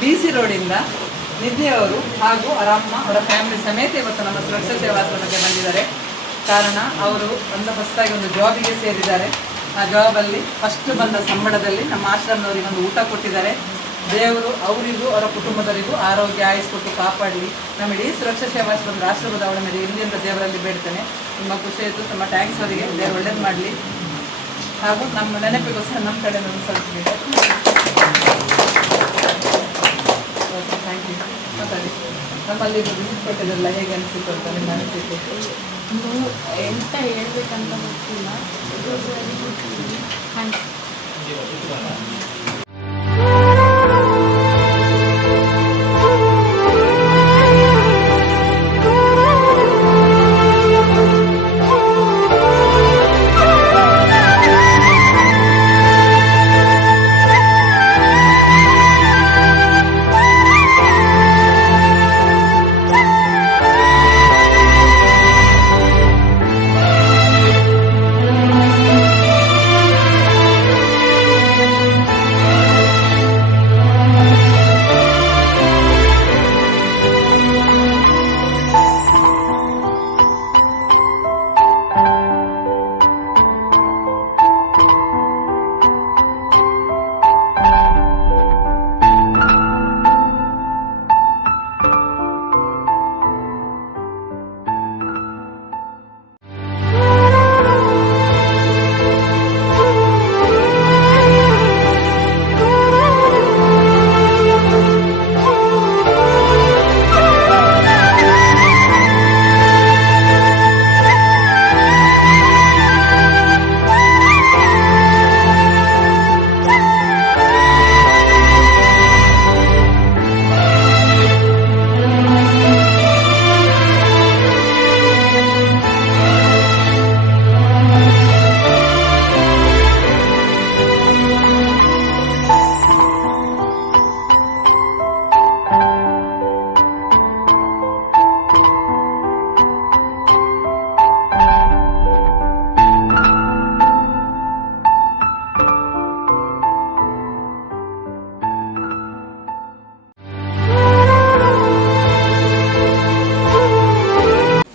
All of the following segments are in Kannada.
BC ರೋಡಿಂದ ನಿಧಿಯವರು ಹಾಗೂ ಅವರಮ್ಮ ಅವರ ಫ್ಯಾಮಿಲಿ ಸಮೇತ ಇವತ್ತು ನಮ್ಮ ಸುರಕ್ಷಾ ಸೇವಾಶ್ರಮಕ್ಕೆ ಬಂದಿದ್ದಾರೆ. ಕಾರಣ ಅವರು ಹೊಸದಾಗಿ ಒಂದು ಜಾಬಿಗೆ ಸೇರಿದ್ದಾರೆ. ಆ ಜಾಬಲ್ಲಿ ಫಸ್ಟ್ ಬಂದ ಸಂಬಳದಲ್ಲಿ ನಮ್ಮ ಆಶ್ರಮದವರಿಗೆ ಒಂದು ಊಟ ಕೊಟ್ಟಿದ್ದಾರೆ. ದೇವರು ಅವರಿಗೂ ಅವರ ಕುಟುಂಬದವರಿಗೂ ಆರೋಗ್ಯ ಆಯುಸ್ ಕೊಟ್ಟು ಕಾಪಾಡಲಿ. ನಮ್ಮ ಇಡೀ ಸುರಕ್ಷಾ ಸೇವಾಶ್ರಮದ ರಾಷ್ಟ್ರಪತಿ ಅವಳ ಮೇಲೆ ಇಲ್ಲಿಂದ ದೇವರಲ್ಲಿ ಬೇಡ್ತೇನೆ. ತುಂಬ ಖುಷಿ ಆಯಿತು. ತುಂಬ ಥ್ಯಾಂಕ್ಸ್ ಅವರಿಗೆ. ದೇವರು ಒಳ್ಳೇದು ಮಾಡಲಿ. ಹಾಗೂ ನಮ್ಮ ನೆನಪಿಗೋಸ್ಕರ ನಮ್ಮ ಕಡೆ ಒಂದು ಸ್ವಲ್ಪ ಓಕೆ, ಥ್ಯಾಂಕ್ ಯು. ಮಾತಾಡಿ. ನಮ್ಮಲ್ಲಿ ವಿಸಿಟ್ ಕೊಟ್ಟಿದ್ರಲ್ಲ, ಹೇಗೆ ಅನಿಸಿತ್ತು ಅಂತ ನಿಮ್ಮ ಅನಿಸಿಕೆ? ಎಂತ ಹೇಳ್ಬೇಕಂತ ಗೊತ್ತಿಲ್ಲ.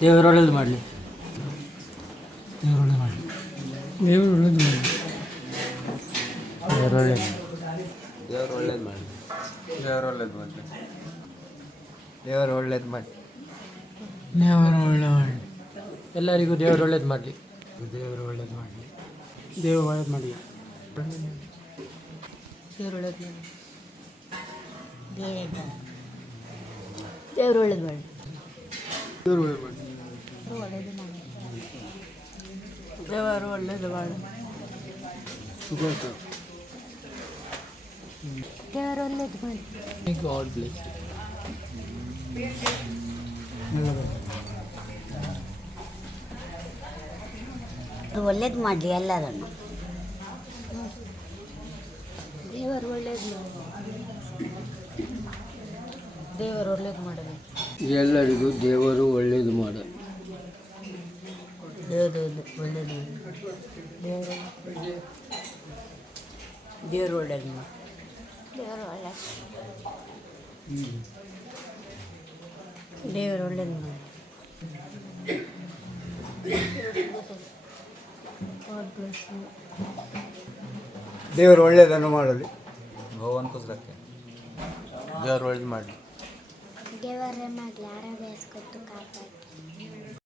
ದೇವರು ಒಳ್ಳೇದು ಮಾಡಲಿ. ದೇವರು ಒಳ್ಳೇದು ಮಾಡಲಿ. ದೇವರು ಒಳ್ಳೇದು ಮಾಡಲಿ. ದೇವರು ಒಳ್ಳೇದು. ದೇವರು ಒಳ್ಳೇದು ಮಾಡಲಿ. ದೇವರು ಒಳ್ಳೇದು ಮಾಡಲಿ. ದೇವರು ಒಳ್ಳೇದು ಮಾಡಲಿ. ದೇವರು ಒಳ್ಳೇದು ಮಾಡಲಿ. ಎಲ್ಲರಿಗೂ ದೇವರು ಒಳ್ಳೇದು ಮಾಡಲಿ. ದೇವರು ಒಳ್ಳೇದು ಮಾಡಲಿ. ದೇವರು ಒಳ್ಳೇದು ಮಾಡಲಿ. ದೇವರು ಒಳ್ಳೇದು ಮಾಡಿ. ದೇವರು ಒಳ್ಳೇದು ಮಾಡಿ. ದೇವರು ಒಳ್ಳೇದು ಮಾಡಲಿ. ದೇವರು ಒಳ್ಳೇದು ಮಾಡಿ. ಸುಗತ. ದೇವರು ಒಳ್ಳೇದು ಮಾಡಿ. God bless. ಒಳ್ಳೇದು ಮಾಡಲಿ ಎಲ್ಲರನ್ನು. ದೇವರು ಒಳ್ಳೇದು ಮಾಡಿ. ದೇವರು ಒಳ್ಳೇದು ಮಾಡಬೇಕು. ಎಲ್ಲರಿಗೂ ದೇವರು ಒಳ್ಳೇದು ಮಾಡ. ದೇವರು ಒಳ್ಳೇದು ದೇವರು ದೇವರು ಒಳ್ಳೇದು ಮಾಡಿ. ದೇವರು ಒಳ್ಳೇದು ದೇವರು ಒಳ್ಳೇದು ಮಾಡಿ. ದೇವರು ಒಳ್ಳೆಯದನ್ನು ಮಾಡಲಿ. ಭಗವಾನ್ ಕುಸ್ರಕ್ಕೆ ದೇವರು ಒಳ್ಳೇದು ಮಾಡಲಿ. ದೇವರೇ ಮಾಡಲಿ. ಆರೋಗ್ಯ ಕೊಟ್ಟು ಕಾಪಾಡಿ.